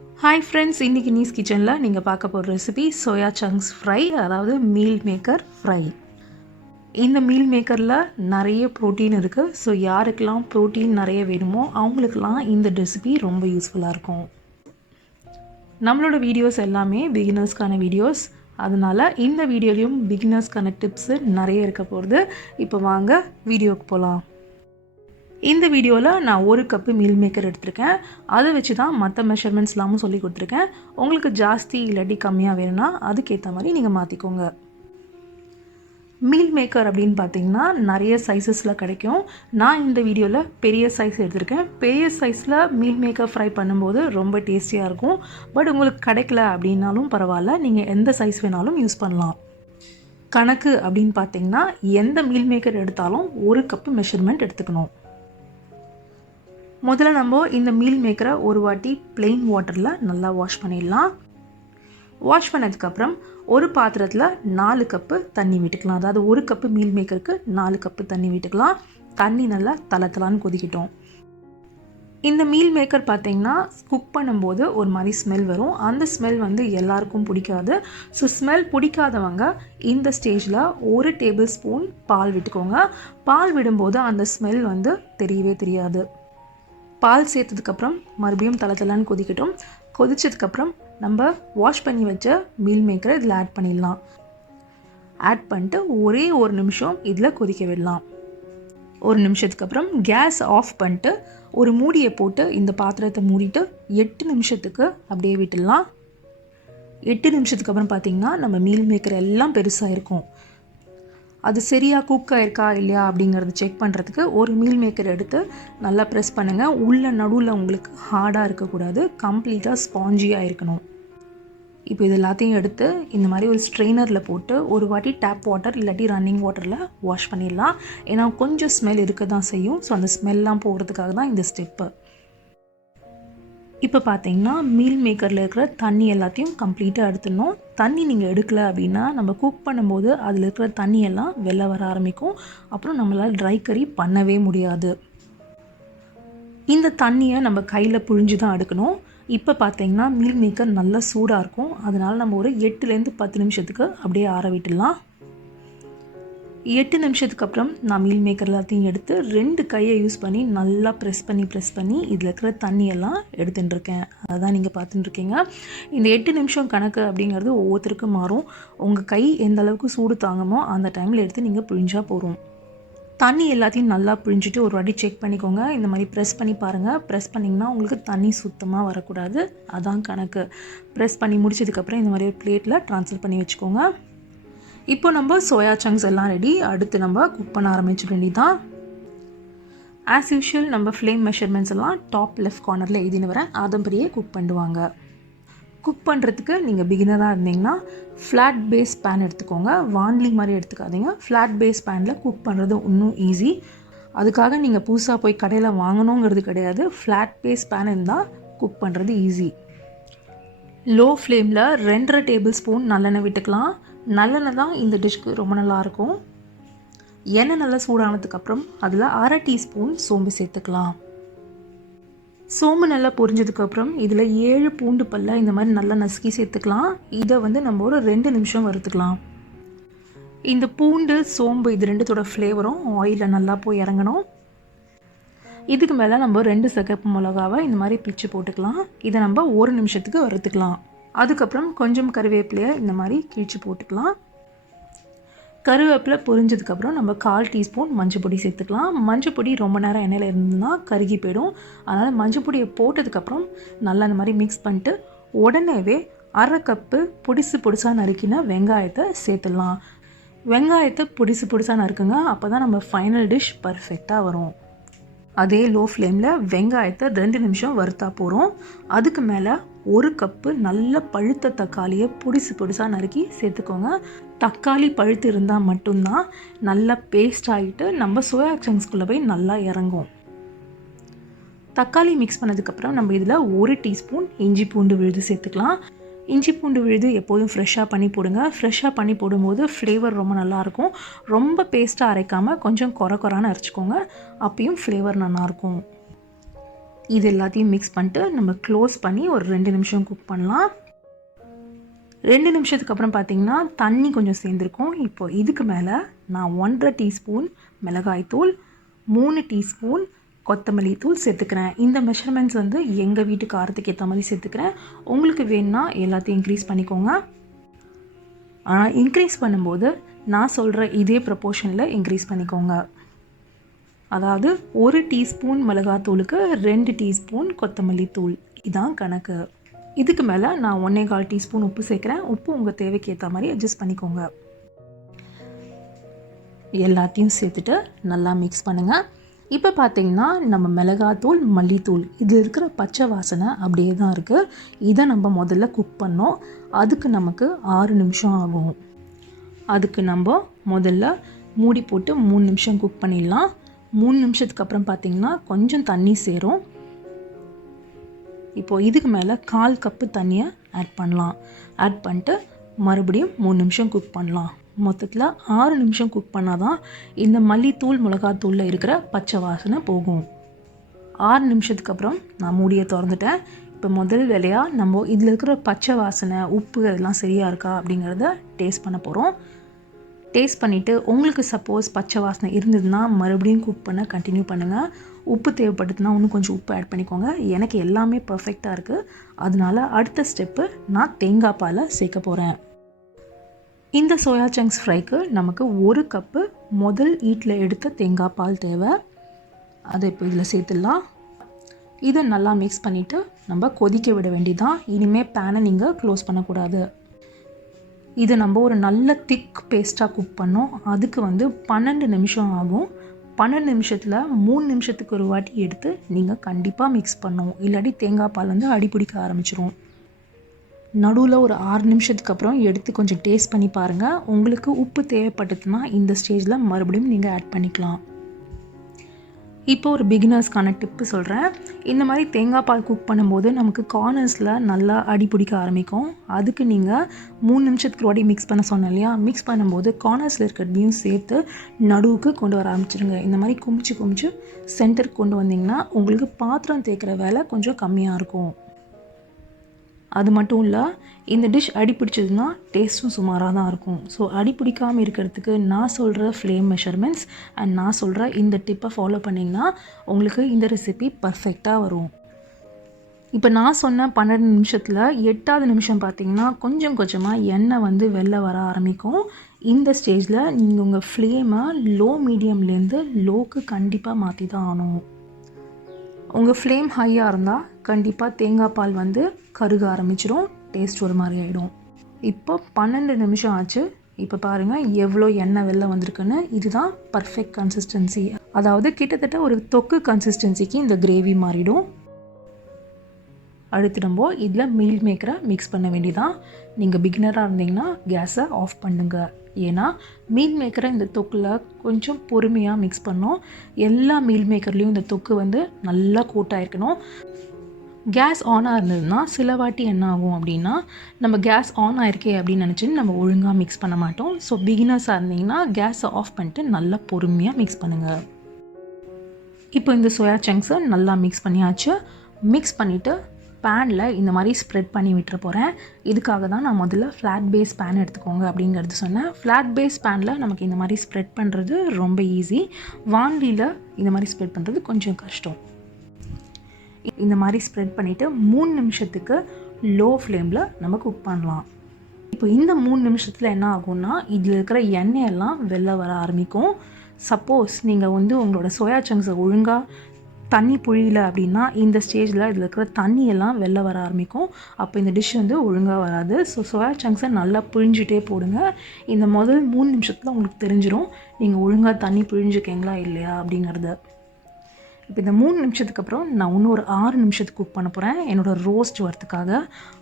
Hi friends, இன்றைக்கி knees கிச்சனில் நீங்கள் பார்க்க போகிற ரெசிபி சோயா சங்க்ஸ் ஃப்ரை, அதாவது மீல் மேக்கர் ஃப்ரை. இந்த மீல் மேக்கரில் நிறைய ப்ரோட்டீன் இருக்குது. ஸோ யாருக்கெல்லாம் ப்ரோட்டீன் நிறைய வேணுமோ அவங்களுக்கெல்லாம் இந்த ரெசிபி ரொம்ப யூஸ்ஃபுல்லாக இருக்கும். நம்மளோட வீடியோஸ் எல்லாமே பிகினர்ஸ்க்கான வீடியோஸ், அதனால் இந்த வீடியோலையும் பிகினர்ஸ்க்கான டிப்ஸு நிறைய இருக்க போகிறது. இப்போ வாங்க வீடியோவுக்கு போகலாம். இந்த வீடியோவில் நான் 1 கப்பு மீல் மேக்கர் எடுத்திருக்கேன். அதை வச்சு தான் மற்ற மெஷர்மெண்ட்ஸ்லாமும் சொல்லி கொடுத்துருக்கேன். உங்களுக்கு ஜாஸ்தி இல்லாட்டி கம்மியாக வேணும்னா அதுக்கேற்ற மாதிரி நீங்கள் மாற்றிக்கோங்க. மீல் மேக்கர் அப்படின்னு பார்த்தீங்கன்னா நிறைய சைஸஸில் கிடைக்கும். நான் இந்த வீடியோவில் பெரிய சைஸ் எடுத்திருக்கேன். பெரிய சைஸில் மீல் மேக்கர் ஃப்ரை பண்ணும்போது ரொம்ப டேஸ்டியாக இருக்கும். பட் உங்களுக்கு கிடைக்கல அப்படின்னாலும் பரவாயில்ல, நீங்கள் எந்த சைஸ் வேணாலும் யூஸ் பண்ணலாம். கணக்கு அப்படின்னு பார்த்தீங்கன்னா எந்த மீல் மேக்கர் எடுத்தாலும் 1 கப்பு மெஷர்மெண்ட் எடுத்துக்கணும். முதல்ல நம்ம இந்த மீல் மேக்கரை ஒரு வாட்டி பிளெயின் வாட்டரில் நல்லா வாஷ் பண்ணிடலாம். வாஷ் பண்ணதுக்கப்புறம் ஒரு பாத்திரத்தில் 4 கப்பு தண்ணி விட்டுக்கலாம். அதாவது 1 கப்பு மீல் மேக்கருக்கு 4 கப்பு தண்ணி விட்டுக்கலாம். தண்ணி நல்லா தளத்தலான்னு கொதிக்கட்டும். இந்த மீல் மேக்கர் பார்த்திங்கன்னா குக் பண்ணும்போது ஒரு மாதிரி ஸ்மெல் வரும். அந்த ஸ்மெல் எல்லாருக்கும் பிடிக்காது. ஸோ ஸ்மெல் பிடிக்காதவங்க இந்த ஸ்டேஜில் 1 டேபிள் ஸ்பூன் பால் விட்டுக்கோங்க. பால் விடும்போது அந்த ஸ்மெல் தெரியவே தெரியாது. பால் சேர்த்ததுக்கப்புறம் மறுபடியும் தளத்தலான்னு கொதிக்கட்டும். கொதிச்சதுக்கப்புறம் நம்ம வாஷ் பண்ணி வச்ச மீல் மேக்கரை இதில் ஆட் பண்ணிடலாம். ஆட் பண்ணிட்டு ஒரே 1 நிமிஷம் இதில் கொதிக்க விடலாம். 1 நிமிஷத்துக்கு அப்புறம் கேஸ் ஆஃப் பண்ணிட்டு ஒரு மூடியை போட்டு இந்த பாத்திரத்தை மூடிட்டு 8 நிமிஷத்துக்கு அப்படியே விட்டுடலாம். 8 நிமிஷத்துக்கு அப்புறம் பார்த்திங்கன்னா நம்ம மீல் மேக்கர் எல்லாம் பெருசாக இருக்கும். அது சரியாக குக் ஆயிருக்கா இல்லையா அப்படிங்கிறது செக் பண்ணுறதுக்கு ஒரு மீல் மேக்கர் எடுத்து நல்லா ப்ரெஸ் பண்ணுங்கள். உள்ள நடுவில் உங்களுக்கு ஹார்டாக இருக்கக்கூடாது, கம்ப்ளீட்டாக ஸ்பாஞ்சியாக இருக்கணும். இப்போ இது எல்லாத்தையும் எடுத்து இந்த மாதிரி ஒரு ஸ்ட்ரெயினரில் போட்டு ஒரு வாட்டி டேப் வாட்டர் இல்லாட்டி ரன்னிங் வாட்டரில் வாஷ் பண்ணிடலாம். ஏன்னா கொஞ்சம் ஸ்மெல் இருக்க தான் செய்யும். ஸோ அந்த ஸ்மெல்லாம் போகிறதுக்காக தான் இந்த ஸ்டெப்பு. இப்போ பார்த்தீங்கன்னா மீல் மேக்கரில் இருக்கிற தண்ணி எல்லாத்தையும் கம்ப்ளீட்டாக எடுத்துடணும். தண்ணி நீங்கள் எடுக்கலை அப்படின்னா நம்ம குக் பண்ணும்போது அதில் இருக்கிற தண்ணியெல்லாம் வெளில வர ஆரம்பிக்கும். அப்புறம் நம்மளால் ட்ரை கறி பண்ணவே முடியாது. இந்த தண்ணியை நம்ம கையில் புழிஞ்சு தான் எடுக்கணும். இப்போ பார்த்தீங்கன்னா மீல் மேக்கர் நல்லா சூடாக இருக்கும். அதனால் நம்ம ஒரு 8லேருந்து 10 நிமிஷத்துக்கு அப்படியே ஆற விட்டுடலாம். 8 நிமிஷத்துக்கு அப்புறம் நான் மீல் மேக்கர் எல்லாத்தையும் எடுத்து 2 கையை யூஸ் பண்ணி நல்லா ப்ரெஸ் பண்ணி இதில் இருக்கிற தண்ணியெல்லாம் எடுத்துட்டுருக்கேன். அதான் நீங்கள் பார்த்துட்டுருக்கீங்க. இந்த 8 நிமிஷம் கணக்கு அப்படிங்கிறது ஒவ்வொருத்தருக்கும் மாறும். உங்கள் கை எந்த அளவுக்கு சூடு தாங்குமோ அந்த டைமில் எடுத்து நீங்கள் பிழிஞ்சா போகிறோம். தண்ணி எல்லாத்தையும் நல்லா பிழிஞ்சிட்டு ஒரு வாட்டி செக் பண்ணிக்கோங்க. இந்த மாதிரி ப்ரெஸ் பண்ணி பாருங்கள். ப்ரெஸ் பண்ணிங்கன்னா உங்களுக்கு தண்ணி சுத்தமாக வரக்கூடாது. அதான் கணக்கு. ப்ரெஸ் பண்ணி முடிச்சதுக்கப்புறம் இந்த மாதிரி ஒரு பிளேட்டில் ட்ரான்ஸ்ஃபர் பண்ணி வச்சுக்கோங்க. இப்போ நம்ம சோயா சங்க்ஸ் எல்லாம் ரெடி. அடுத்து நம்ம குக் பண்ண ஆரம்பிச்சிட வேண்டியதான். ஆஸ் யூஷுவல் நம்ம ஃப்ளேம் மெஷர்மெண்ட்ஸ் எல்லாம் டாப் லெஃப்ட் கார்னரில் எழுதினு வரேன். அதன்படியே குக் பண்ணுவாங்க. குக் பண்ணுறதுக்கு நீங்கள் பிகினராக இருந்தீங்கன்னா ஃப்ளாட் பேஸ் பேன் எடுத்துக்கோங்க. வான்லி மாதிரி எடுத்துக்காதீங்க. ஃப்ளாட் பேஸ் பேனில் குக் பண்ணுறது இன்னும் ஈஸி. அதுக்காக நீங்கள் புதுசாக போய் கடையில் வாங்கணுங்கிறது கிடையாது. ஃப்ளாட் பேஸ் பேன் இருந்தால் குக் பண்ணுறது ஈஸி. லோ ஃப்ளேமில் 2.5 டேபிள் ஸ்பூன் நல்லெண்ணெய் விட்டுக்கலாம். நல்லெண்ணெய் தான் இந்த டிஷ்க்கு ரொம்ப நல்லாயிருக்கும். எண்ணெய் நல்லா சூடானதுக்கப்புறம் அதில் 1/2 டீஸ்பூன் சோம்பு சேர்த்துக்கலாம். சோம்பு நல்லா பொரிஞ்சதுக்கப்புறம் இதில் 7 பூண்டு பல்ல இந்த மாதிரி நல்லா நசுக்கி சேர்த்துக்கலாம். இதை நம்ம ஒரு 2 நிமிஷம் வறுத்துக்கலாம். இந்த பூண்டு சோம்பு இது 2தோட ஃப்ளேவரும் ஆயிலில் நல்லா போய் இறங்கணும். இதுக்கு மேலே நம்ம 2 சிகப்பு மிளகாவை இந்த மாதிரி பிச்சு போட்டுக்கலாம். இதை நம்ம 1 நிமிஷத்துக்கு வறுத்துக்கலாம். அதுக்கப்புறம் கொஞ்சம் கருவேப்பிலையை இந்த மாதிரி கிழிச்சு போட்டுக்கலாம். கருவேப்பிலை பொரிஞ்சதுக்கப்புறம் நம்ம 1/4 டீஸ்பூன் மஞ்சள் பொடி சேர்த்துக்கலாம். மஞ்சள் பொடி ரொம்ப நேரம் எண்ணெயில் இருந்ததுன்னா கருகி போயிடும். அதனால் மஞ்சள் பொடியை போட்டதுக்கப்புறம் நல்லா இந்த மாதிரி மிக்ஸ் பண்ணிட்டு உடனேவே 1/2 கப்பு பொடிசாக நறுக்கின வெங்காயத்தை சேர்த்துடலாம். வெங்காயத்தை பொடிசாக நறுக்குங்க. அப்போ தான் நம்ம ஃபைனல் டிஷ் பர்ஃபெக்டாக வரும். அதே லோ ஃப்ளேமில் வெங்காயத்தை 2 நிமிஷம் வறுத்தா போகிறோம். அதுக்கு மேலே 1 கப்பு நல்ல பழுத்த தக்காளியை பொடிசாக நறுக்கி சேர்த்துக்கோங்க. தக்காளி பழுத்து இருந்தால் மட்டும்தான் நல்லா பேஸ்ட் ஆகிட்டு நம்ம சோயா சங்க்ஸ்குள்ளே போய் நல்லா இறங்கும். தக்காளி மிக்ஸ் பண்ணதுக்கப்புறம் நம்ம இதில் 1 டீஸ்பூன் இஞ்சி பூண்டு விழுது சேர்த்துக்கலாம். இஞ்சி பூண்டு விழுது எப்போதும் ஃப்ரெஷ்ஷாக பண்ணி போடுங்க. ஃப்ரெஷ்ஷாக பண்ணி போடும்போது ஃப்ளேவர் ரொம்ப நல்லாயிருக்கும். ரொம்ப பேஸ்ட்டாக அரைக்காமல் கொஞ்சம் கொரன்னு அரைச்சிக்கோங்க. அப்பயும் ஃப்ளேவர் நல்லாயிருக்கும். இது எல்லாத்தையும் மிக்ஸ் பண்ணிட்டு நம்ம க்ளோஸ் பண்ணி ஒரு 2 நிமிஷம் குக் பண்ணலாம். 2 நிமிஷத்துக்கு அப்புறம் பார்த்திங்கன்னா தண்ணி கொஞ்சம் சேர்ந்துருக்கும். இப்போது இதுக்கு மேலே நான் 1.5 டீஸ்பூன் மிளகாய்த்தூள், 3 டீஸ்பூன் கொத்தமல்லி தூள் சேர்த்துக்கிறேன். இந்த மெஷர்மெண்ட்ஸ் வந்து எங்கள் வீட்டு காரத்துக்கு ஏற்ற மாதிரி சேர்த்துக்கிறேன். உங்களுக்கு வேணுன்னா எல்லாத்தையும் இன்க்ரீஸ் பண்ணிக்கோங்க. ஆனால் இன்க்ரீஸ் பண்ணும்போது நான் சொல்கிற இதே ப்ரப்போர்ஷனில் இன்க்ரீஸ் பண்ணிக்கோங்க. அதாவது 1 டீஸ்பூன் மிளகாத்தூளுக்கு 2 டீஸ்பூன் கொத்தமல்லி தூள், இதான் கணக்கு. இதுக்கு மேலே நான் 1.25 டீஸ்பூன் உப்பு சேர்க்குறேன். உப்பு உங்கள் தேவைக்கு ஏற்ற மாதிரி அட்ஜஸ்ட் பண்ணிக்கோங்க. எல்லாத்தையும் சேர்த்துட்டு நல்லா மிக்ஸ் பண்ணுங்கள். இப்போ பார்த்திங்கன்னா நம்ம மிளகாத்தூள், மல்லித்தூள் இது இருக்கிற பச்சை வாசனை அப்படியே தான் இருக்குது. இதை நம்ம முதல்ல குக் பண்ணோம். அதுக்கு நமக்கு 6 நிமிஷம் ஆகும். அதுக்கு நம்ம முதல்ல மூடி போட்டு 3 நிமிஷம் குக் பண்ணிடலாம். 3 நிமிஷத்துக்கு அப்புறம் பார்த்திங்கன்னா கொஞ்சம் தண்ணி சேரும். இப்போது இதுக்கு மேலே 1/4 கப்பு தண்ணியை ஆட் பண்ணலாம். ஆட் பண்ணிட்டு மறுபடியும் 3 நிமிஷம் குக் பண்ணலாம். மொத்தத்தில் 6 நிமிஷம் குக் பண்ணால் தான் இந்த மல்லித்தூள், மிளகாத்தூளில் இருக்கிற பச்சை வாசனை போகும். 6 நிமிஷத்துக்கு அப்புறம் நான் மூடியை திறந்துட்டேன். இப்போ முதல் வேலையாக நம்ம இதில் இருக்கிற பச்சை வாசனை, உப்பு அதெல்லாம் சரியாக இருக்கா அப்படிங்கிறத டேஸ்ட் பண்ண போகிறோம். டேஸ்ட் பண்ணிவிட்டு உங்களுக்கு சப்போஸ் பச்சை வாசனை இருந்ததுன்னா மறுபடியும் குக் பண்ண கண்டினியூ பண்ணுங்கள். உப்பு தேவைப்பட்டதுன்னா இன்னும் கொஞ்சம் உப்பு ஆட் பண்ணிக்கோங்க. எனக்கு எல்லாமே பர்ஃபெக்டாக இருக்குது. அதனால அடுத்த ஸ்டெப்பு நான் தேங்காய் பாலை சேர்க்க போகிறேன். இந்த சோயா சங்க்ஸ் ஃப்ரைக்கு நமக்கு 1 கப்பு முதல் ஈட்டில் எடுத்த தேங்காய் பால் தேவை. அதை இப்போ இதில் சேர்த்துடலாம். இதை நல்லா மிக்ஸ் பண்ணிவிட்டு நம்ம கொதிக்க விட வேண்டியதான். இனிமேல் பேனை நீங்கள் க்ளோஸ் பண்ணக்கூடாது. இதை நம்ம ஒரு நல்ல திக் பேஸ்ட்டாக குக் பண்ணோம். அதுக்கு வந்து 12 நிமிஷம் ஆகும். 12 நிமிஷத்தில் 3 நிமிஷத்துக்கு ஒரு வாட்டி எடுத்து நீங்கள் கண்டிப்பாக மிக்ஸ் பண்ணணும். இல்லாட்டி தேங்காய் பால் வந்து அடிப்பிடிக்க ஆரம்பிச்சிரும். நடுவில் ஒரு 6 நிமிஷத்துக்கு அப்புறம் எடுத்து கொஞ்சம் டேஸ்ட் பண்ணி பாருங்கள். உங்களுக்கு உப்பு தேவைப்பட்டதுன்னா இந்த ஸ்டேஜில் மறுபடியும் நீங்கள் ஆட் பண்ணிக்கலாம். இப்போ ஒரு பிகினர்ஸ்க்கான டிப்பு சொல்கிறேன். இந்த மாதிரி தேங்காய் பால் குக் பண்ணும்போது நமக்கு கார்னர்ஸில் நல்லா அடி பிடிக்க ஆரம்பிக்கும். அதுக்கு நீங்கள் 3 நிமிஷத்துக்கு வாட்டி மிக்ஸ் பண்ண சொன்னேன் இல்லையா, மிக்ஸ் பண்ணும்போது கார்னர்ஸில் இருக்கிறதையும் சேர்த்து நடுவுக்கு கொண்டு வர ஆரம்பிச்சிடுங்க. இந்த மாதிரி குமிச்சு சென்டருக்கு கொண்டு வந்தீங்கன்னா உங்களுக்கு பாத்திரம் தேய்க்கிற வேலை கொஞ்சம் கம்மியாக இருக்கும். அது மட்டும் இல்லை, இந்த டிஷ் அடி பிடிச்சதுன்னா டேஸ்ட்டும் சுமாராக தான் இருக்கும். ஸோ அடி பிடிக்காமல் இருக்கிறதுக்கு நான் சொல்கிற ஃப்ளேம் மெஷர்மெண்ட்ஸ் அண்ட் நான் சொல்கிற இந்த டிப்பை ஃபாலோ பண்ணிங்கன்னா உங்களுக்கு இந்த ரெசிபி பர்ஃபெக்டாக வரும். இப்போ நான் சொன்ன 12 நிமிஷத்தில் 8வது நிமிஷம் பார்த்திங்கன்னா கொஞ்சம் கொஞ்சமாக எண்ணெய் வந்து வெளில வர ஆரம்பிக்கும். இந்த ஸ்டேஜில் நீங்கள் உங்கள் ஃப்ளேமை லோ மீடியம்லேருந்து லோக்கு கண்டிப்பாக மாற்றி தான் ஆகணும். உங்கள் ஃப்ளேம் ஹையாக இருந்தால் கண்டிப்பாக தேங்காய் பால் வந்து கருக ஆரம்பிச்சிடும், டேஸ்ட் ஒரு மாதிரி ஆகிடும். இப்போ 12 நிமிஷம் ஆச்சு. இப்போ பாருங்கள் எவ்வளோ எண்ணெய் வெளில வந்திருக்குன்னு. இதுதான் பர்ஃபெக்ட் கன்சிஸ்டன்சி. அதாவது கிட்டத்தட்ட ஒரு தொக்கு கன்சிஸ்டன்சிக்கு இந்த கிரேவி மாறிடும். அடுத்து நம்ம இதில் மீல் மேக்கரை மிக்ஸ் பண்ண வேண்டியதான். நீங்கள் பிகினராக இருந்தீங்கன்னா கேஸை ஆஃப் பண்ணுங்கள். ஏன்னா மீல் மேக்கரை இந்த தொக்கில் கொஞ்சம் பொறுமையாக மிக்ஸ் பண்ணோம். எல்லா மீல் மேக்கர்லேயும் இந்த தொக்கு வந்து நல்லா கூட்டாயிருக்கணும். கேஸ் ஆனாக இருந்ததுன்னா சில வாட்டி என்ன ஆகும் அப்படின்னா நம்ம கேஸ் ஆன் ஆயிருக்கே அப்படின்னு நினச்சின்னு நம்ம ஒழுங்காக மிக்ஸ் பண்ண மாட்டோம். ஸோ பிகினர்ஸாக இருந்தீங்கன்னா கேஸை ஆஃப் பண்ணிட்டு நல்லா பொறுமையாக மிக்ஸ் பண்ணுங்கள். இப்போ இந்த சோயா சங்க்ஸை நல்லா மிக்ஸ் பண்ணியாச்சு. மிக்ஸ் பண்ணிவிட்டு பேனில் இந்த மாதிரி ஸ்ப்ரெட் பண்ணி விட்டுற போகிறேன். இதுக்காக தான் நான் முதல்ல ஃப்ளாட் பேஸ் பேன் எடுத்துக்கோங்க அப்படிங்கிறது சொன்னேன். ஃப்ளாட் பேஸ் பேனில் நமக்கு இந்த மாதிரி ஸ்ப்ரெட் பண்ணுறது ரொம்ப ஈஸி. வாண்டியில் இந்த மாதிரி ஸ்ப்ரெட் பண்ணுறது கொஞ்சம் கஷ்டம். இந்த மாதிரி ஸ்ப்ரெட் பண்ணிவிட்டு 3 நிமிஷத்துக்கு லோ ஃப்ளேமில் நம்ம குக் பண்ணலாம். இப்போ இந்த 3 நிமிஷத்தில் என்ன ஆகும்னா இதில் இருக்கிற எண்ணெயெல்லாம் வெளில வர ஆரம்பிக்கும். சப்போஸ் நீங்கள் வந்து உங்களோட சோயா சங்க்ஸை ஒழுங்காக தண்ணி புழியல அப்படின்னா இந்த ஸ்டேஜில் இதில் இருக்கிற தண்ணியெல்லாம் வெளில வர ஆரம்பிக்கும். அப்போ இந்த டிஷ் வந்து ஒழுங்காக வராது. ஸோ சோயா சங்க்ஸை நல்லா புழிஞ்சிட்டே போடுங்க. இந்த முதல் 3 நிமிஷத்தில் உங்களுக்கு தெரிஞ்சிடும் நீங்கள் ஒழுங்காக தண்ணி புழிஞ்சிருக்கீங்களா இல்லையா அப்படிங்கிறது. இப்போ இந்த 3 நிமிஷத்துக்கு அப்புறம் நான் இன்னும் ஒரு 6 நிமிஷத்துக்கு குக் பண்ண போகிறேன் என்னோடய ரோஸ்ட் வரத்துக்காக.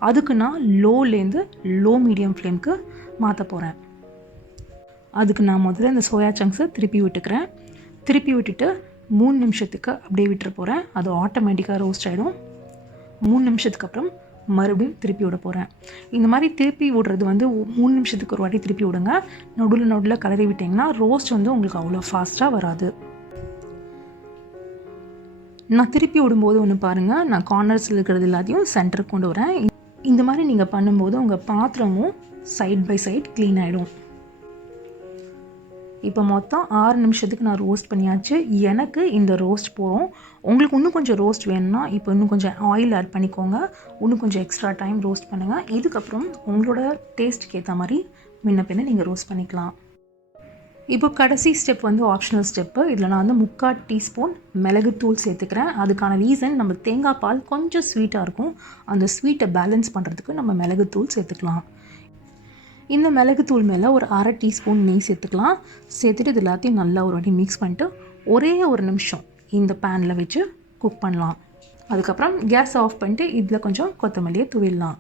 அதுக்கு நான் லோலேருந்து லோ மீடியம் ஃப்ளேமுக்கு மாற்ற போகிறேன். அதுக்கு நான் முதல்ல இந்த சோயா சங்க்ஸை திருப்பி விட்டுக்கிறேன். திருப்பி விட்டுட்டு 3 நிமிஷத்துக்கு அப்படியே விட்டுற போகிறேன். அது ஆட்டோமேட்டிக்காக ரோஸ்ட் ஆகிடும். 3 நிமிஷத்துக்கு அப்புறம் மறுபடியும் திருப்பி விட போகிறேன். இந்த மாதிரி திருப்பி விடுறது வந்து 3 நிமிஷத்துக்கு ஒரு வாட்டி திருப்பி விடுங்க. நடுவில் கலரி விட்டிங்கன்னா ரோஸ்ட் வந்து உங்களுக்கு அவ்வளோ ஃபாஸ்ட்டாக வராது. நான் திருப்பி விடும்போது ஒன்று பாருங்கள், நான் கார்னர்ஸில் இருக்கிறது எல்லாத்தையும் சென்டருக்கு கொண்டு வரேன். இந்த மாதிரி நீங்கள் பண்ணும்போது உங்கள் பாத்திரமும் சைட் பை சைட் க்ளீன் ஆகிடும். இப்போ மொத்தம் 6 நிமிஷத்துக்கு நான் ரோஸ்ட் பண்ணியாச்சு. எனக்கு இந்த ரோஸ்ட் போகிறோம். உங்களுக்கு இன்னும் கொஞ்சம் ரோஸ்ட் வேணும்னா இப்போ இன்னும் கொஞ்சம் ஆயில் ஆட் பண்ணிக்கோங்க. இன்னும் கொஞ்சம் எக்ஸ்ட்ரா டைம் ரோஸ்ட் பண்ணுங்கள். இதுக்கப்புறம் உங்களோட டேஸ்ட்டுக்கு ஏற்ற மாதிரி முன்ன பின்ன நீங்கள் ரோஸ்ட் பண்ணிக்கலாம். இப்போ கடைசி ஸ்டெப் வந்து ஆப்ஷனல் ஸ்டெப்பு. இதில் நான் வந்து 3/4 டீஸ்பூன் மிளகுத்தூள் சேர்த்துக்கிறேன். அதுக்கான ரீசன் நம்ம தேங்காய் பால் கொஞ்சம் ஸ்வீட்டாக இருக்கும். அந்த ஸ்வீட்டை பேலன்ஸ் பண்ணுறதுக்கு நம்ம மிளகுத்தூள் சேர்த்துக்கலாம். இந்த மிளகுத்தூள் மேலே ஒரு 1/2 டீஸ்பூன் நெய் சேர்த்துக்கலாம். சேர்த்துட்டு இது எல்லாத்தையும் நல்லா ஒரு வாட்டி மிக்ஸ் பண்ணிட்டு ஒரே ஒரு நிமிஷம் இந்த பேனில் வச்சு குக் பண்ணலாம். அதுக்கப்புறம் கேஸ் ஆஃப் பண்ணிட்டு இதில் கொஞ்சம் கொத்தமல்லியை தூவிடலாம்.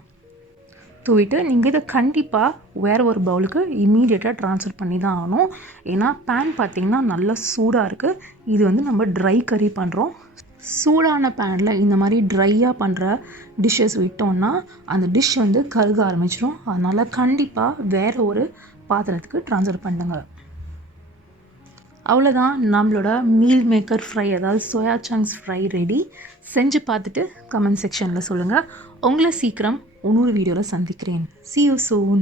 தூவிட்டு நீங்கள் இதை கண்டிப்பாக வேறு ஒரு பவுலுக்கு இம்மீடியட்டாக ட்ரான்ஸ்ஃபர் பண்ணி தான் ஆகணும். ஏன்னா பேன் பார்த்திங்கன்னா நல்லா சூடாக இருக்குது. இது வந்து நம்ம ட்ரை கறி பண்ணுறோம். சூடான பேனில் இந்த மாதிரி ட்ரையாக பண்ணுற டிஷ்ஷஸ் விட்டோம்னா அந்த டிஷ் வந்து கருக ஆரம்பிச்சிடும். அதனால் கண்டிப்பாக வேறு ஒரு பாத்திரத்துக்கு ட்ரான்ஸ்ஃபர் பண்ணுங்க. அவ்வளோதான், நம்மளோட மீல் மேக்கர் ஃப்ரை, அதாவது சோயா சங்க்ஸ் ஃப்ரை ரெடி. செஞ்சு பார்த்துட்டு கமெண்ட் செக்ஷனில் சொல்லுங்கள். உங்களை சீக்கிரம் இன்னொரு வீடியோவில் சந்திக்கிறேன். See you soon.